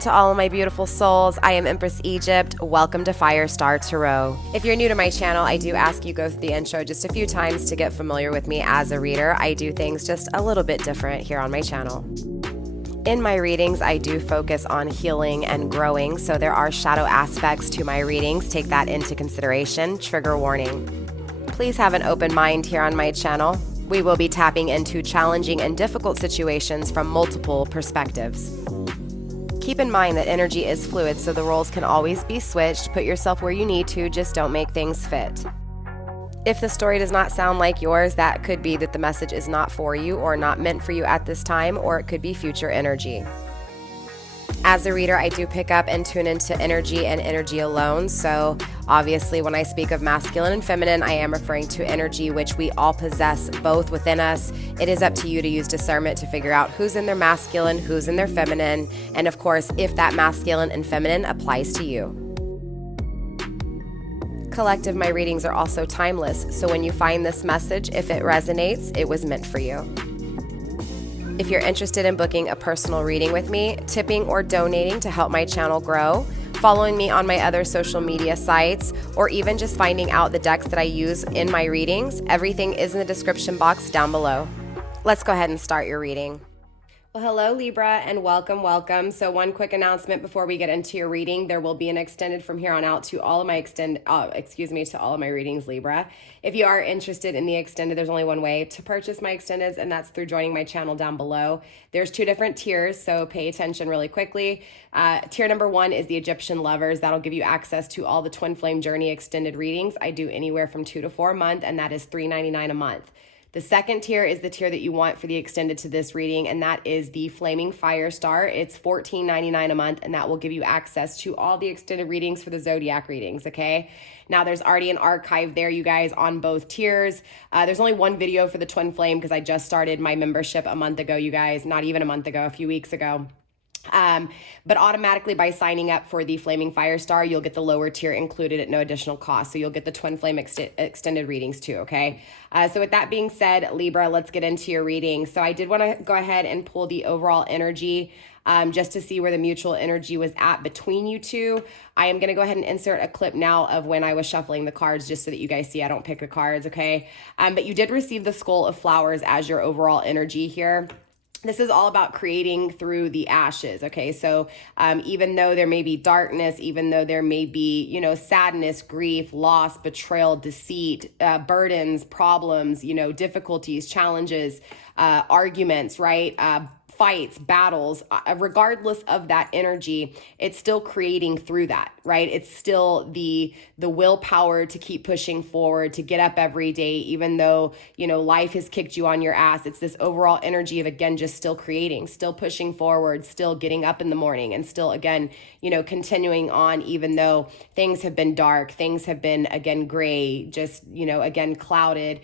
to all of my beautiful souls. I am Empress Egypt. Welcome to FireStar Tarot. If you're new to my channel, I do ask you go through the intro just a few times to get familiar with me as a reader. I do things just a little bit different here on my channel. In my readings, I do focus on healing and growing, so there are shadow aspects to my readings. Take that into consideration. Trigger warning. Please have an open mind here on my channel. We will be tapping into challenging and difficult situations from multiple perspectives. Keep in mind that energy is fluid, so the roles can always be switched. Put yourself where you need to, just don't make things fit. If the story does not sound like yours, that could be that the message is not for you or not meant for you at this time, or it could be future energy. As a reader, I do pick up and tune into energy and energy alone. So obviously when I speak of masculine and feminine, I am referring to energy which we all possess both within us. It is up to you to use discernment to figure out who's in their masculine, who's in their feminine, and of course, if that masculine and feminine applies to you. Collective, my readings are also timeless. So when you find this message, if it resonates, it was meant for you. If you're interested in booking a personal reading with me, tipping or donating to help my channel grow, following me on my other social media sites, or even just finding out the decks that I use in my readings, everything is in the description box down below. Let's go ahead and start your reading. Well, hello Libra, and welcome. So one quick announcement before we get into your reading. There will be an extended from here on out to all of my to all of my readings, Libra. If you are interested in the extended, there's only one way to purchase my extendeds, and that's through joining my channel down below. There's two different tiers, so pay attention really quickly. Tier number 1 is the Egyptian Lovers. That'll give you access to all the Twin Flame Journey extended readings. I do anywhere from 2 to 4 a month, and that is $3.99 a month. The second tier is the tier that you want for the extended to this reading, and that is the Flaming Firestar. It's $14.99 a month, and that will give you access to all the extended readings for the Zodiac readings, okay? Now, there's already an archive there, you guys, on both tiers. There's only one video for the Twin Flame because I just started my membership a month ago, you guys. Not even a month ago, a few weeks ago. But automatically by signing up for the Flaming Firestar, you'll get the lower tier included at no additional cost. So you'll get the Twin Flame extended readings too, okay? So with that being said, Libra, let's get into your reading. So I did want to go ahead and pull the overall energy just to see where the mutual energy was at between you two. I am going to go ahead and insert a clip now of when I was shuffling the cards just so that you guys see I don't pick the cards, okay? But you did receive the Skull of Flowers as your overall energy here. This is all about creating through the ashes, okay? So even though there may be darkness, even though there may be, you know, sadness, grief, loss, betrayal, deceit, burdens, problems, you know, difficulties, challenges, arguments, right? Fights, battles, regardless of that energy, it's still creating through that, right? It's still the willpower to keep pushing forward, to get up every day, even though, you know, life has kicked you on your ass. It's this overall energy of, again, just still creating, still pushing forward, still getting up in the morning, and still, again, you know, continuing on, even though things have been dark, things have been, again, gray, just, you know, again, clouded,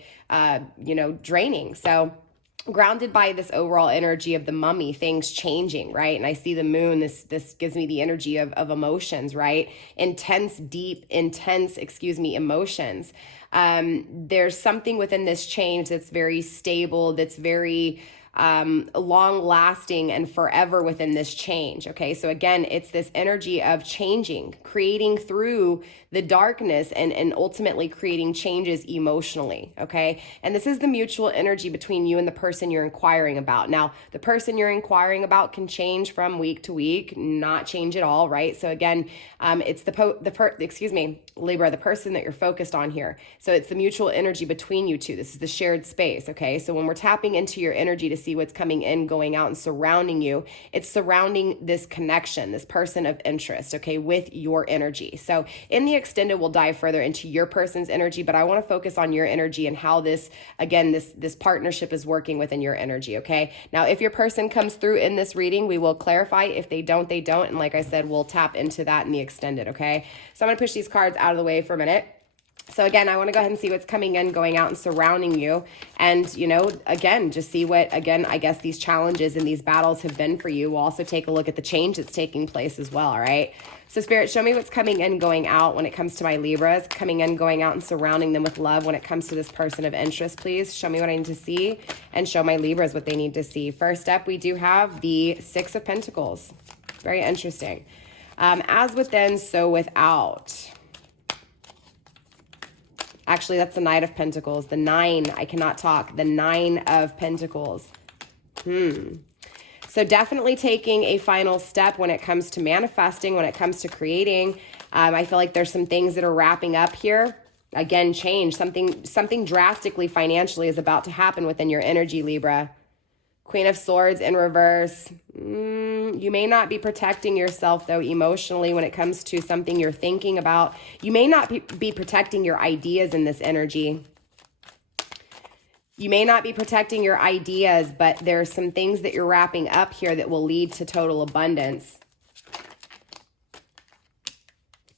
you know, draining. So grounded by this overall energy of the Mummy, things changing, right? And I see the moon, this gives me the energy of emotions, right? Intense, emotions. There's something within this change that's very stable, that's very long lasting and forever within this change. Okay. So again, it's this energy of changing, creating through the darkness and ultimately creating changes emotionally. Okay. And this is the mutual energy between you and the person you're inquiring about. Now, the person you're inquiring about can change from week to week, not change at all. Right. So again, it's Libra, the person that you're focused on here. So it's the mutual energy between you two. This is the shared space. Okay. So when we're tapping into your energy to see what's coming in, going out, and surrounding you, it's surrounding this connection, this person of interest, okay, with your energy. So in the extended, we'll dive further into your person's energy, but I want to focus on your energy and how this, again, this partnership is working within your energy, okay? Now, if your person comes through in this reading, we will clarify. If they don't, they don't. And like I said, we'll tap into that in the extended, okay? So I'm going to push these cards out of the way for a minute. So again, I want to go ahead and see what's coming in, going out, and surrounding you. And, you know, again, just see what, again, I guess these challenges and these battles have been for you. We'll also take a look at the change that's taking place as well, all right? So Spirit, show me what's coming in, going out when it comes to my Libras, coming in, going out, and surrounding them with love when it comes to this person of interest, please. Show me what I need to see and show my Libras what they need to see. First up, we do have the Six of Pentacles. Very interesting. As within, so without. Actually, that's the Knight of Pentacles. The 9, I cannot talk. The 9 of Pentacles. So definitely taking a final step when it comes to manifesting, when it comes to creating. I feel like there's some things that are wrapping up here. Again, change. Something drastically financially is about to happen within your energy, Libra. Queen of Swords in reverse. You may not be protecting yourself, though, emotionally when it comes to something you're thinking about. You may not be protecting your ideas in this energy. You may not be protecting your ideas, but there's some things that you're wrapping up here that will lead to total abundance.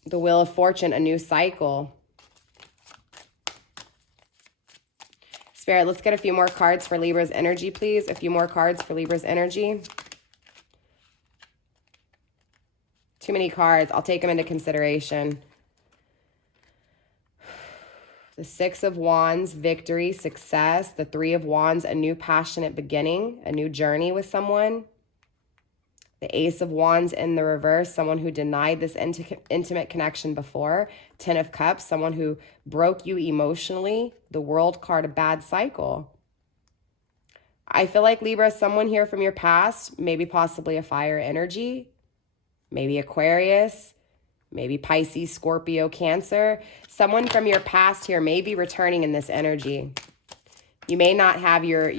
The Wheel of Fortune, a new cycle. Spirit, let's get a few more cards for Libra's energy, please. A few more cards for Libra's energy. Too many cards. I'll take them into consideration. The 6 of Wands, victory, success. The 3 of Wands, a new passionate beginning, a new journey with someone. The Ace of Wands in the reverse, someone who denied this intimate connection before. 10 of Cups, someone who broke you emotionally. The World card, a bad cycle. I feel like, Libra, someone here from your past, maybe possibly a fire energy, maybe Aquarius, maybe Pisces, Scorpio, Cancer. Someone from your past here may be returning in this energy. You may not have your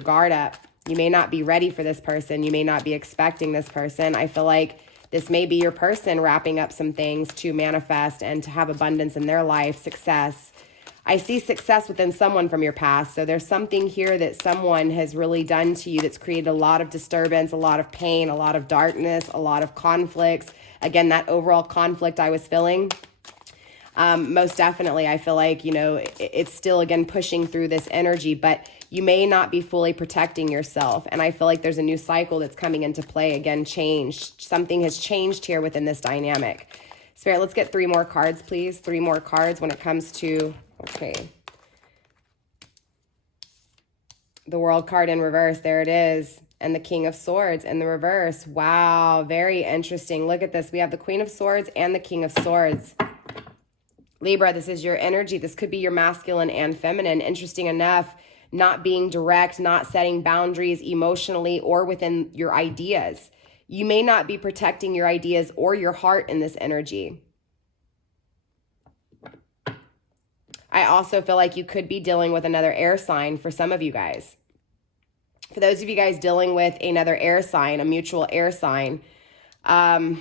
guard up. You may not be ready for this person. You may not be expecting this person. I feel like this may be your person wrapping up some things to manifest and to have abundance in their life, success. I see success within someone from your past. So there's something here that someone has really done to you that's created a lot of disturbance, a lot of pain, a lot of darkness, a lot of conflicts. Again, that overall conflict I was feeling. Most definitely, I feel like, it's still, again, pushing through this energy, but you may not be fully protecting yourself. And I feel like there's a new cycle that's coming into play. Again, change. Something has changed here within this dynamic. Spirit, let's get 3 more cards, please. 3 more cards when it comes to, okay. The World card in reverse, there it is. And the King of Swords in the reverse. Wow, very interesting. Look at this. We have the Queen of Swords and the King of Swords. Libra, this is your energy. This could be your masculine and feminine. Interesting enough, not being direct, not setting boundaries emotionally or within your ideas. You may not be protecting your ideas or your heart in this energy. I also feel like you could be dealing with another air sign for some of you guys. For those of you guys dealing with another air sign, a mutual air sign, I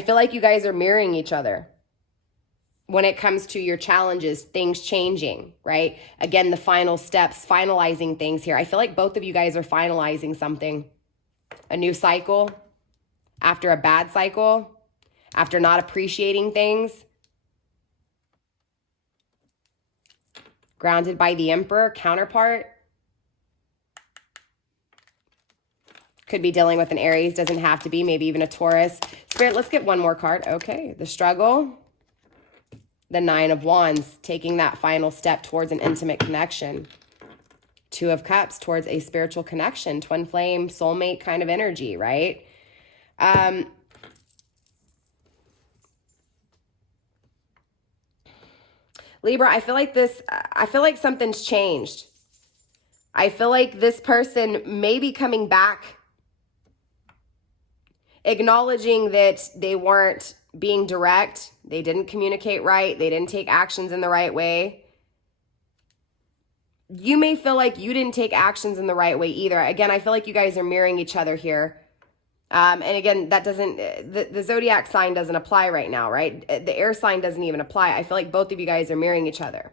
feel like you guys are mirroring each other when it comes to your challenges, things changing, right? Again, the final steps, finalizing things here. I feel like both of you guys are finalizing something. A new cycle after a bad cycle, after not appreciating things. Grounded by the Emperor, counterpart. Could be dealing with an Aries, doesn't have to be, maybe even a Taurus. Spirit, let's get one more card. Okay, the Struggle. The 9 of Wands, taking that final step towards an intimate connection. 2 of Cups, towards a spiritual connection, twin flame, soulmate kind of energy, right? Libra, I feel like something's changed. I feel like this person may be coming back, acknowledging that they weren't being direct, they didn't communicate right, they didn't take actions in the right way. You may feel like you didn't take actions in the right way either. Again, I feel like you guys are mirroring each other here. And again, that doesn't, the zodiac sign doesn't apply right now, right? The air sign doesn't even apply. I feel like both of you guys are mirroring each other.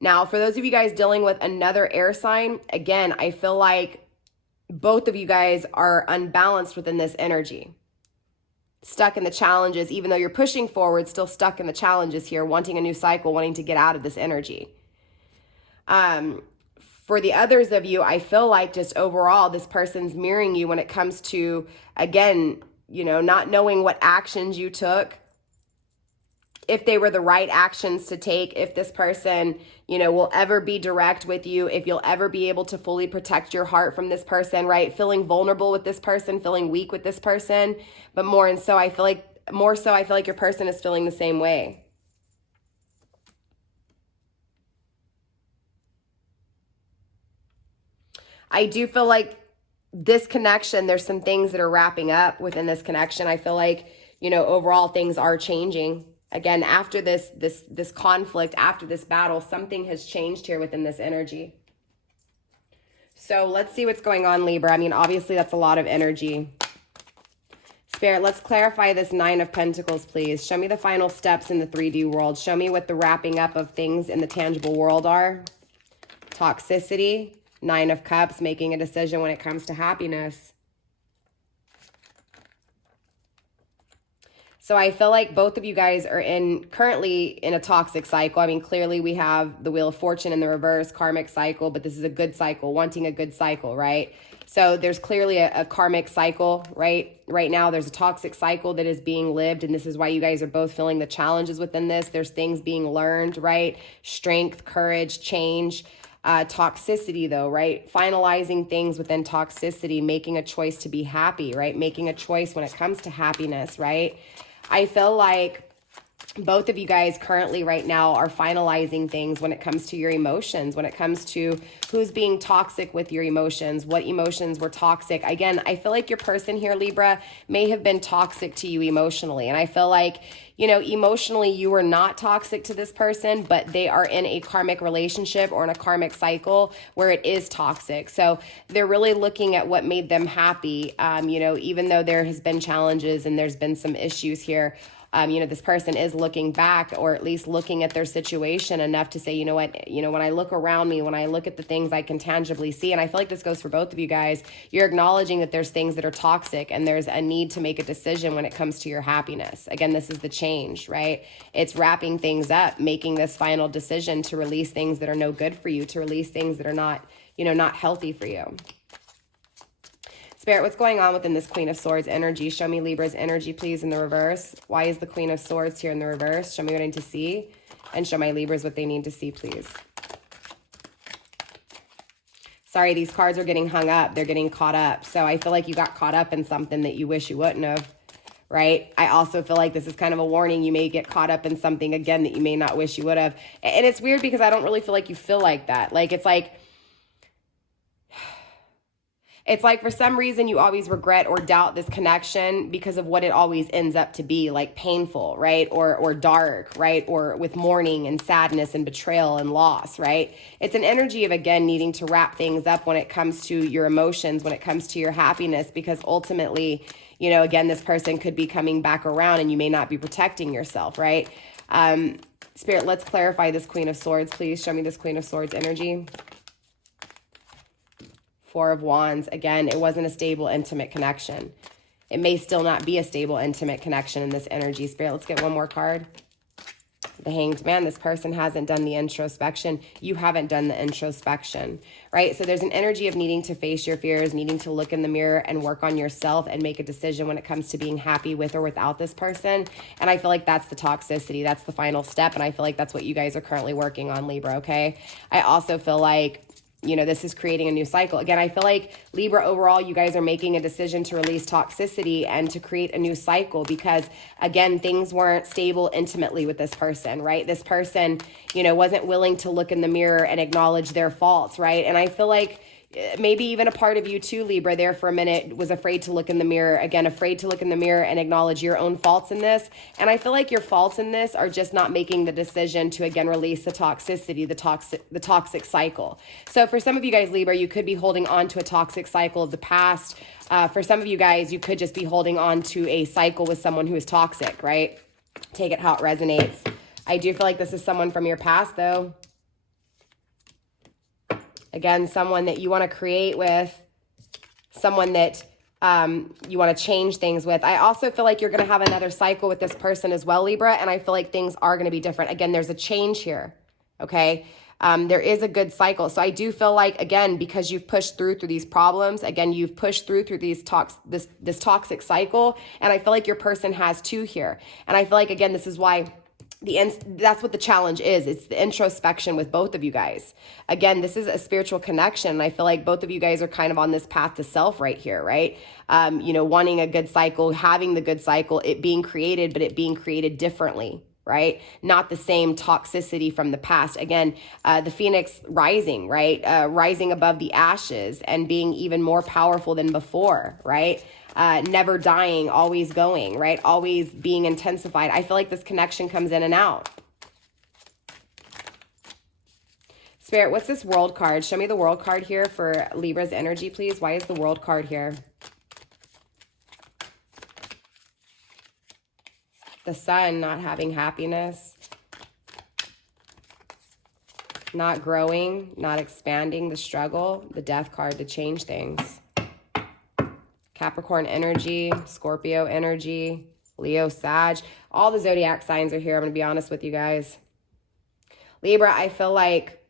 Now, for those of you guys dealing with another air sign, again, I feel like both of you guys are unbalanced within this energy. Stuck in the challenges, even though you're pushing forward, still stuck in the challenges here, wanting a new cycle, wanting to get out of this energy. For the others of you, I feel like just overall, this person's mirroring you when it comes to, again, not knowing what actions you took if they were the right actions to take, if this person, you know, will ever be direct with you, if you'll ever be able to fully protect your heart from this person, right? Feeling vulnerable with this person, feeling weak with this person. But more so, I feel like your person is feeling the same way. I do feel like this connection, there's some things that are wrapping up within this connection. I feel like, you know, overall things are changing. Again, after this conflict, after this battle, something has changed here within this energy. So let's see what's going on, Libra. I mean, obviously that's a lot of energy. Spirit, let's clarify this Nine of Pentacles, please. Show me the final steps in the 3D world. Show me what the wrapping up of things in the tangible world are. Toxicity, Nine of Cups, making a decision when it comes to happiness. So I feel like both of you guys are currently in a toxic cycle. I mean, clearly we have the Wheel of Fortune in the reverse, karmic cycle, but this is a good cycle, wanting a good cycle, right? So there's clearly a karmic cycle, right? Right now there's a toxic cycle that is being lived, and this is why you guys are both feeling the challenges within this. There's things being learned, right? Strength, courage, change. Toxicity though, right? Finalizing things within toxicity, making a choice to be happy, right? Making a choice when it comes to happiness, right? I feel like both of you guys currently right now are finalizing things when it comes to your emotions, when it comes to who's being toxic with your emotions, what emotions were toxic. Again, I feel like your person here, Libra, may have been toxic to you emotionally. And I feel like, you know, emotionally you were not toxic to this person, but they are in a karmic relationship or in a karmic cycle where it is toxic. So they're really looking at what made them happy. You know, even though there has been challenges and there's been some issues here, you know, this person is looking back, or at least looking at their situation enough to say, you know what, you know, when I look around me, when I look at the things I can tangibly see, and I feel like this goes for both of you guys, you're acknowledging that there's things that are toxic and there's a need to make a decision when it comes to your happiness. Again, this is the change, right? It's wrapping things up, making this final decision to release things that are no good for you, to release things that are not, you know, not healthy for you. Spirit, what's going on within this Queen of Swords energy? Show me Libra's energy, please, in the reverse. Why is the Queen of Swords here in the reverse? Show me what I need to see. And show my Libras what they need to see, please. Sorry, these cards are getting hung up. They're getting caught up. So I feel like you got caught up in something that you wish you wouldn't have, right? I also feel like this is kind of a warning. You may get caught up in something, again, that you may not wish you would have. And it's weird because I don't really feel like you feel like that. Like, it's like for some reason you always regret or doubt this connection because of what it always ends up to be, like painful, right? Or dark, right? Or with mourning and sadness and betrayal and loss, right? It's an energy of, again, needing to wrap things up when it comes to your emotions, when it comes to your happiness, because ultimately, you know, again, this person could be coming back around and you may not be protecting yourself, right? Spirit, let's clarify this Queen of Swords, please. Show me this Queen of Swords energy. Four of Wands. Again, it wasn't a stable, intimate connection. It may still not be a stable, intimate connection in this energy. Spirit, let's get one more card. The Hanged Man. This person hasn't done the introspection. You haven't done the introspection, right? So there's an energy of needing to face your fears, needing to look in the mirror and work on yourself and make a decision when it comes to being happy with or without this person. And I feel like that's the toxicity. That's the final step. And I feel like that's what you guys are currently working on, Libra, okay? I also feel like, you know, this is creating a new cycle. Again, I feel like Libra, overall, you guys are making a decision to release toxicity and to create a new cycle because, again, things weren't stable intimately with this person, right? This person, you know, wasn't willing to look in the mirror and acknowledge their faults, right? And I feel like maybe even a part of you too, Libra, there for a minute was afraid to look in the mirror. Again, afraid to look in the mirror and acknowledge your own faults in this. And I feel like your faults in this are just not making the decision to, again, release the toxicity, the toxic cycle. So for some of you guys, Libra, you could be holding on to a toxic cycle of the past. For some of you guys, you could just be holding on to a cycle with someone who is toxic, right? Take it how it resonates. I do feel like this is someone from your past, though. Again, someone that you want to create with, someone that you want to change things with. I also feel like you're going to have another cycle with this person as well, Libra, and I feel like things are going to be different. Again, there's a change here, okay? There is a good cycle. So I do feel like, again, because you've pushed through these problems, again, you've pushed through these this toxic cycle, and I feel like your person has too here. And I feel like, again, this is why that's what the challenge is. It's the introspection with both of you guys. Again, this is a spiritual connection. And I feel like both of you guys are kind of on this path to self right here, right? Wanting a good cycle, having the good cycle, it being created, but it being created differently, right? Not the same toxicity from the past. Again, the phoenix rising, right? Rising above the ashes and being even more powerful than before, right? Never dying, always going, right? Always being intensified. I feel like this connection comes in and out. Spirit, what's this world card? Show me the world card here for Libra's energy, please. Why is the world card here? The sun, not having happiness. Not growing, not expanding, the struggle. The death card to change things. Capricorn energy, Scorpio energy, Leo, Sag. All the zodiac signs are here. I'm going to be honest with you guys. Libra, I feel like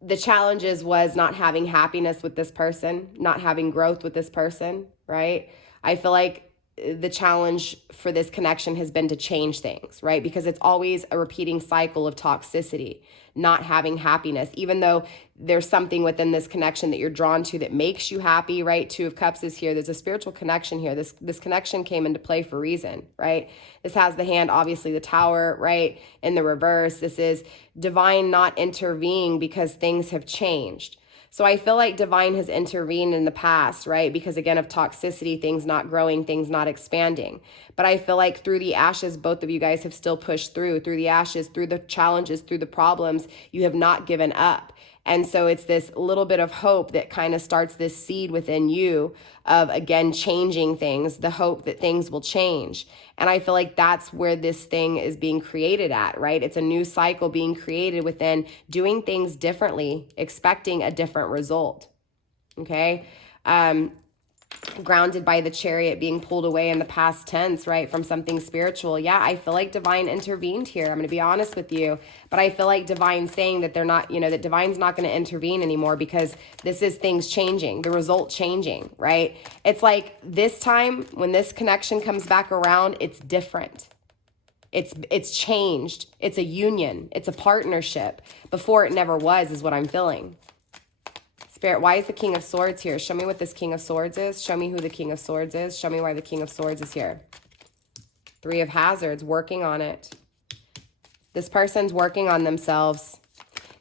the challenges was not having happiness with this person, not having growth with this person, right? I feel like the challenge for this connection has been to change things, right? Because it's always a repeating cycle of toxicity, not having happiness, even though there's something within this connection that you're drawn to that makes you happy, right? Two of Cups is here. There's a spiritual connection here. This connection came into play for a reason, right? This has the hand, obviously the Tower, right? In the reverse, this is divine not intervening because things have changed. So I feel like divine has intervened in the past, right? Because again, of toxicity, things not growing, things not expanding. But I feel like through the ashes, both of you guys have still pushed through the ashes, through the challenges, through the problems, you have not given up. And so it's this little bit of hope that kind of starts this seed within you of, again, changing things, the hope that things will change. And I feel like that's where this thing is being created at, right? It's a new cycle being created within doing things differently, expecting a different result, okay? Grounded by the Chariot, being pulled away in the past tense, right, from something spiritual. Yeah, I feel like divine intervened here. I'm going to be honest with you, but I feel like divine saying that they're not, that divine's not going to intervene anymore because this is things changing, the result changing, right? It's like this time when this connection comes back around, it's different. It's changed. It's a union. It's a partnership. Before it never was, is what I'm feeling. Spirit, why is the King of Swords here? Show me what this King of Swords is. Show me who the King of Swords is. Show me why the King of Swords is here. Three of Hazards, working on it. This person's working on themselves.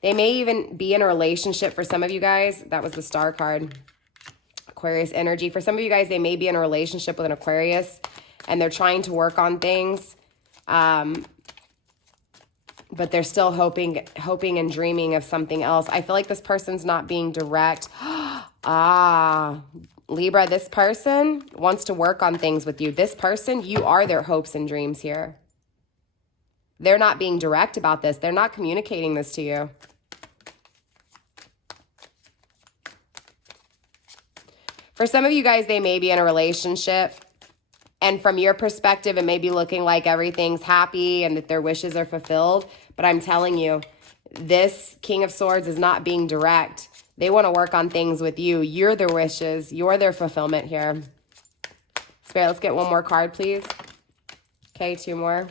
They may even be in a relationship for some of you guys. That was the Star card. Aquarius energy. For some of you guys, they may be in a relationship with an Aquarius and they're trying to work on things. But they're still hoping and dreaming of something else. I feel like this person's not being direct. Libra, this person wants to work on things with you. This person, you are their hopes and dreams here. They're not being direct about this. They're not communicating this to you. For some of you guys, they may be in a relationship. And from your perspective, it may be looking like everything's happy and that their wishes are fulfilled. But I'm telling you, this King of Swords is not being direct. They want to work on things with you. You're their wishes. You're their fulfillment here. Spirit, let's get one more card, please. Okay, two more.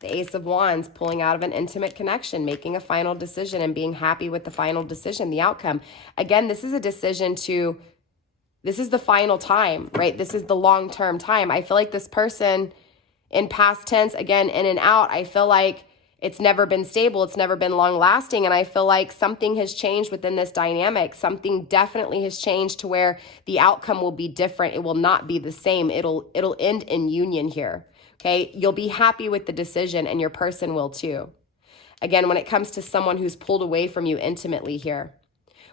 The Ace of Wands, pulling out of an intimate connection, making a final decision and being happy with the final decision, the outcome. Again, this is a decision to... This is the final time, right? This is the long-term time. I feel like this person in past tense, again, in and out, I feel like it's never been stable. It's never been long-lasting. And I feel like something has changed within this dynamic. Something definitely has changed to where the outcome will be different. It will not be the same. It'll end in union here, okay? You'll be happy with the decision and your person will too. Again, when it comes to someone who's pulled away from you intimately here,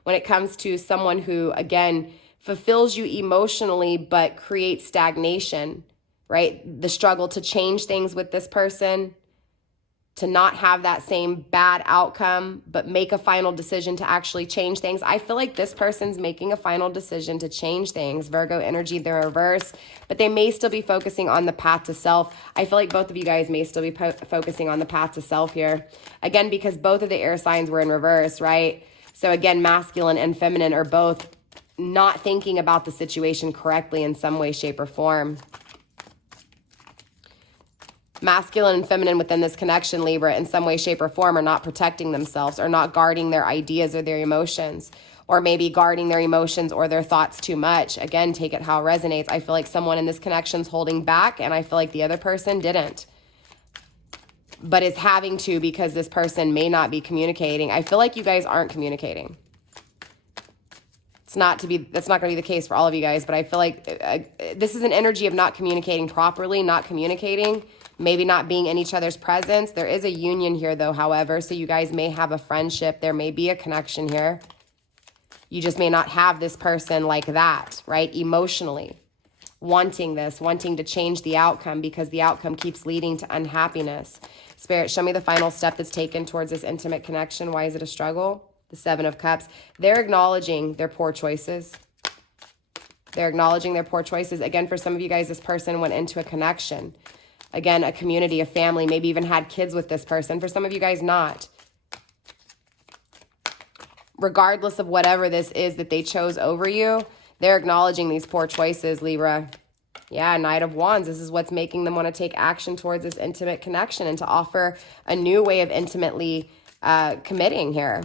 when it comes to someone who, again, fulfills you emotionally, but creates stagnation, right? The struggle to change things with this person, to not have that same bad outcome, but make a final decision to actually change things. I feel like this person's making a final decision to change things. Virgo energy, the reverse, but they may still be focusing on the path to self. I feel like both of you guys may still be focusing on the path to self here. Again, because both of the air signs were in reverse, right? So again, masculine and feminine are both not thinking about the situation correctly in some way, shape, or form. Masculine and feminine within this connection, Libra, in some way, shape, or form are not protecting themselves, or not guarding their ideas or their emotions, or maybe guarding their emotions or their thoughts too much. Again, take it how it resonates. I feel like someone in this connection's holding back, and I feel like the other person didn't, but is having to because this person may not be communicating. I feel like you guys aren't communicating. That's not going to be the case for all of you guys, but I feel like this is an energy of not communicating properly, not communicating, maybe not being in each other's presence. There is a union here though, however, so you guys may have a friendship. There may be a connection here. You just may not have this person like that, right? Emotionally wanting this, wanting to change the outcome because the outcome keeps leading to unhappiness. Spirit, show me the final step that's taken towards this intimate connection. Why is it a struggle? The Seven of Cups. They're acknowledging their poor choices. They're acknowledging their poor choices. Again, for some of you guys, this person went into a connection. Again, a community, a family, maybe even had kids with this person. For some of you guys, not. Regardless of whatever this is that they chose over you, they're acknowledging these poor choices, Libra. Yeah, Knight of Wands. This is what's making them want to take action towards this intimate connection and to offer a new way of intimately committing here.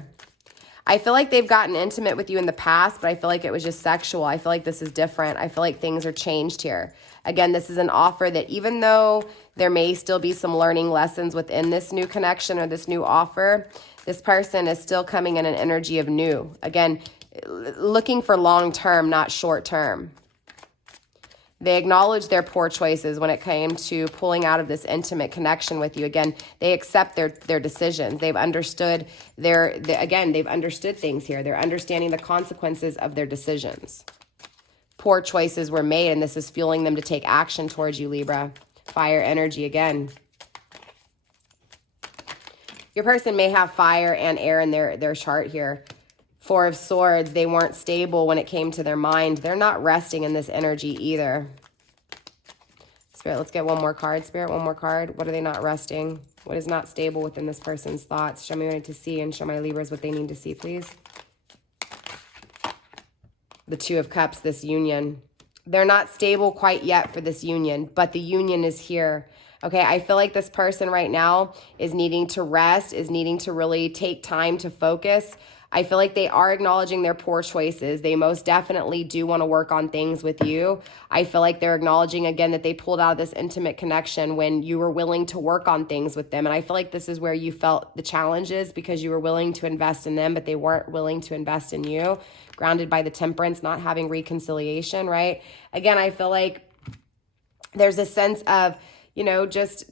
I feel like they've gotten intimate with you in the past, but I feel like it was just sexual. I feel like this is different. I feel like things are changed here. Again, this is an offer that even though there may still be some learning lessons within this new connection or this new offer, this person is still coming in an energy of new. Again, looking for long-term, not short-term. They acknowledge their poor choices when it came to pulling out of this intimate connection with you. Again, they accept their decisions. They've understood they've understood things here. They're understanding the consequences of their decisions. Poor choices were made, and this is fueling them to take action towards you, Libra. Fire energy again. Your person may have fire and air in their chart here. Four of Swords, they weren't stable when it came to their mind. They're not resting in this energy either. Spirit, let's get one more card. Spirit, one more card. What are they not resting? What is not stable within this person's thoughts? Show me what I need to see and show my Libras what they need to see, please. The Two of Cups, this union. They're not stable quite yet for this union, but the union is here. Okay, I feel like this person right now is needing to rest, is needing to really take time to focus. I feel like they are acknowledging their poor choices. They most definitely do want to work on things with you. I feel like they're acknowledging, again, that they pulled out of this intimate connection when you were willing to work on things with them. And I feel like this is where you felt the challenges because you were willing to invest in them, but they weren't willing to invest in you. Grounded by the Temperance, not having reconciliation, right? Again, I feel like there's a sense of, just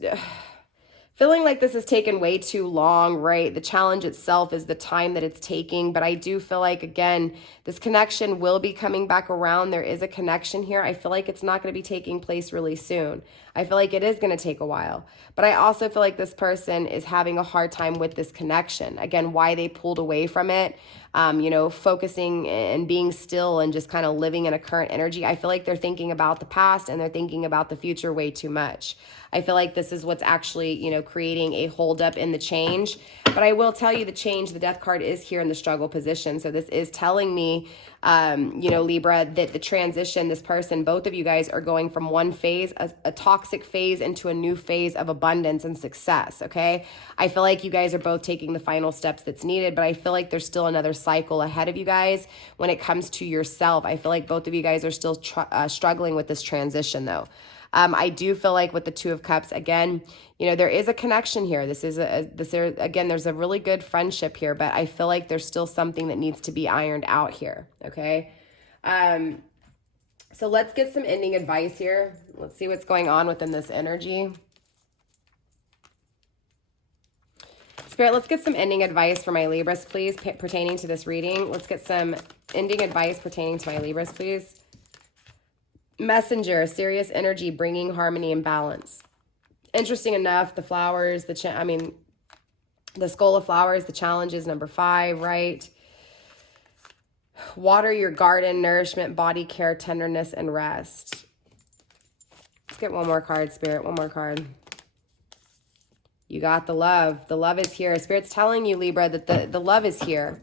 feeling like this has taken way too long, right? The challenge itself is the time that it's taking, but I do feel like, again, this connection will be coming back around. There is a connection here. I feel like it's not going to be taking place really soon. I feel like it is going to take a while, but I also feel like this person is having a hard time with this connection. Again, why they pulled away from it, focusing and being still and just kind of living in a current energy. I feel like they're thinking about the past and they're thinking about the future way too much. I feel like this is what's actually, creating a holdup in the change. But I will tell you the change, the Death card is here in the struggle position. So this is telling me, Libra, that the transition, this person, both of you guys are going from one phase, a toxic phase, into a new phase of abundance and success, okay? I feel like you guys are both taking the final steps that's needed, but I feel like there's still another cycle ahead of you guys when it comes to yourself. I feel like both of you guys are still struggling with this transition, though. I do feel like with the Two of Cups, again, there is a connection here. Again, there's a really good friendship here, but I feel like there's still something that needs to be ironed out here, okay? So let's get some ending advice here. Let's see what's going on within this energy. Spirit, let's get some ending advice for my Libras, please, pertaining to this reading. Let's get some ending advice pertaining to my Libras, please. Messenger, serious energy, bringing harmony and balance. Interesting enough, the flowers, the skull of flowers, the challenge is number 5, right? Water your garden, nourishment, body care, tenderness, and rest. Let's get one more card, Spirit, one more card. You got the love. The love is here. Spirit's telling you, Libra, that the love is here.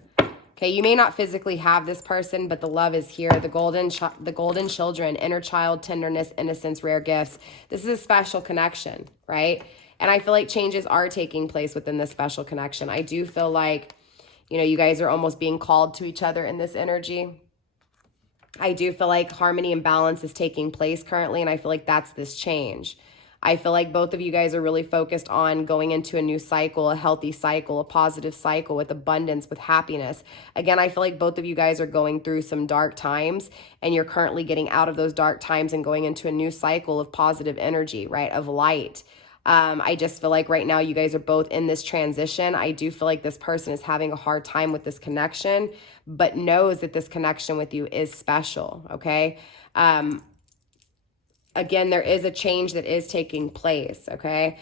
Okay, you may not physically have this person, but the love is here. The golden children, inner child, tenderness, innocence, rare gifts. This is a special connection, right? And I feel like changes are taking place within this special connection. I do feel like, you know, you guys are almost being called to each other in this energy. I do feel like harmony and balance is taking place currently, and I feel like that's this change. I feel like both of you guys are really focused on going into a new cycle, a healthy cycle, a positive cycle with abundance, with happiness. Again, I feel like both of you guys are going through some dark times, and you're currently getting out of those dark times and going into a new cycle of positive energy, right? Of light. I just feel like right now you guys are both in this transition. I do feel like this person is having a hard time with this connection, but knows that this connection with you is special, okay? Again, there is a change that is taking place, okay?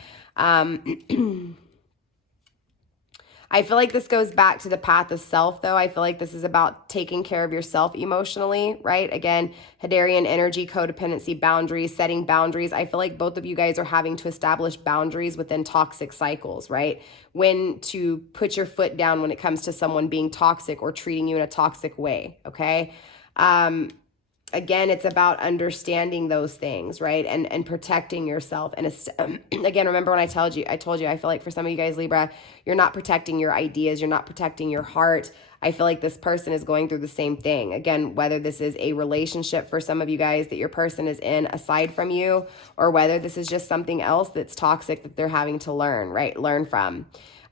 I feel like this goes back to the path of self, though. I feel like this is about taking care of yourself emotionally, right? Again, Hadarian energy, codependency, boundaries, setting boundaries. I feel like both of you guys are having to establish boundaries within toxic cycles, right? When to put your foot down when it comes to someone being toxic or treating you in a toxic way, okay? Again, it's about understanding those things, right? And protecting yourself. And again, remember when I told you, I feel like for some of you guys, Libra, you're not protecting your ideas. You're not protecting your heart. I feel like this person is going through the same thing. Again, whether this is a relationship for some of you guys that your person is in aside from you, or whether this is just something else that's toxic that they're having to learn, right? Learn from.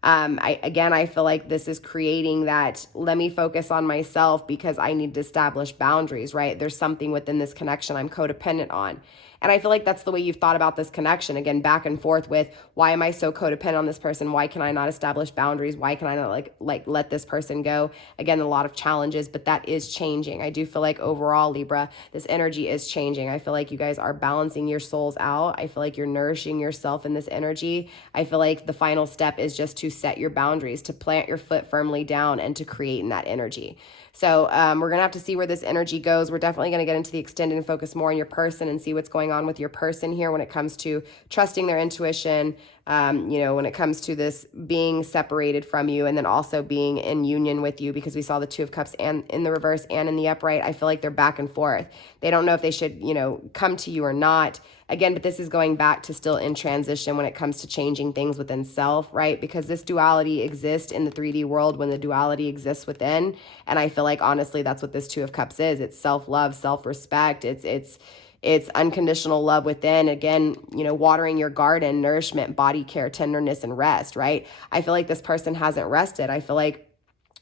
I feel like this is creating that, let me focus on myself because I need to establish boundaries, right? There's something within this connection I'm codependent on. And I feel like that's the way you've thought about this connection. Again, back and forth with, why am I so codependent on this person? Why can I not establish boundaries? Why can I not like let this person go? Again, a lot of challenges, but that is changing. I do feel like overall, Libra, this energy is changing. I feel like you guys are balancing your souls out. I feel like you're nourishing yourself in this energy. I feel like the final step is just to set your boundaries, to plant your foot firmly down and to create in that energy. So we're going to have to see where this energy goes. We're definitely going to get into the extended and focus more on your person and see what's going on with your person here when it comes to trusting their intuition, when it comes to this being separated from you and then also being in union with you, because we saw the Two of Cups and in the reverse and in the upright. I feel like they're back and forth. They don't know if they should, come to you or not. Again, but this is going back to still in transition when it comes to changing things within self, right? Because this duality exists in the 3D world when the duality exists within. And I feel like, honestly, that's what this Two of Cups is. It's self-love, self-respect. It's unconditional love within. Again, watering your garden, nourishment, body care, tenderness, and rest, right? I feel like this person hasn't rested. I feel like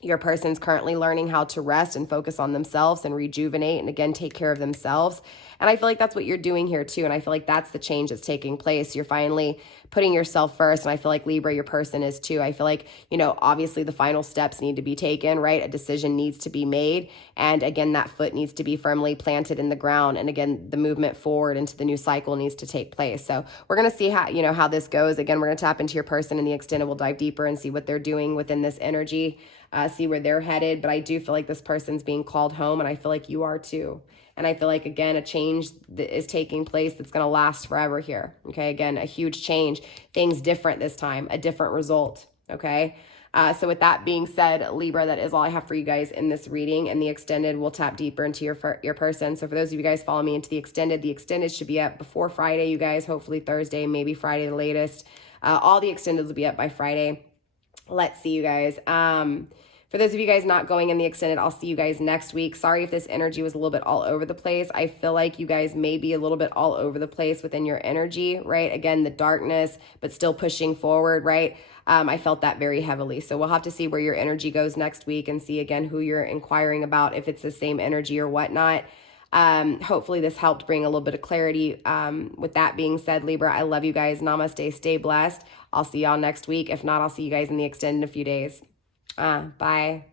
your person's currently learning how to rest and focus on themselves and rejuvenate and, again, take care of themselves. And I feel like that's what you're doing here too. And I feel like that's the change that's taking place. You're finally putting yourself first. And I feel like, Libra, your person is too. I feel like, obviously the final steps need to be taken, right? A decision needs to be made. And again, that foot needs to be firmly planted in the ground. And again, the movement forward into the new cycle needs to take place. So we're going to see how this goes. Again, we're going to tap into your person in the extended. We'll dive deeper and see what they're doing within this energy, see where they're headed. But I do feel like this person's being called home, and I feel like you are too. And I feel like, again, a change that is taking place that's going to last forever here. Okay, again, a huge change. Things different this time, a different result. Okay, so with that being said, Libra, that is all I have for you guys in this reading. And the extended, we'll tap deeper into your person. So for those of you guys follow me into the extended should be up before Friday, you guys. Hopefully Thursday, maybe Friday the latest. All the extendeds will be up by Friday. Let's see, you guys. For those of you guys not going in the extended, I'll see you guys next week. Sorry if this energy was a little bit all over the place. I feel like you guys may be a little bit all over the place within your energy, right? Again, the darkness, but still pushing forward, right? I felt that very heavily. So we'll have to see where your energy goes next week and see, again, who you're inquiring about, if it's the same energy or whatnot. Hopefully this helped bring a little bit of clarity. With that being said, Libra, I love you guys. Namaste. Stay blessed. I'll see y'all next week. If not, I'll see you guys in the extended in a few days. Bye.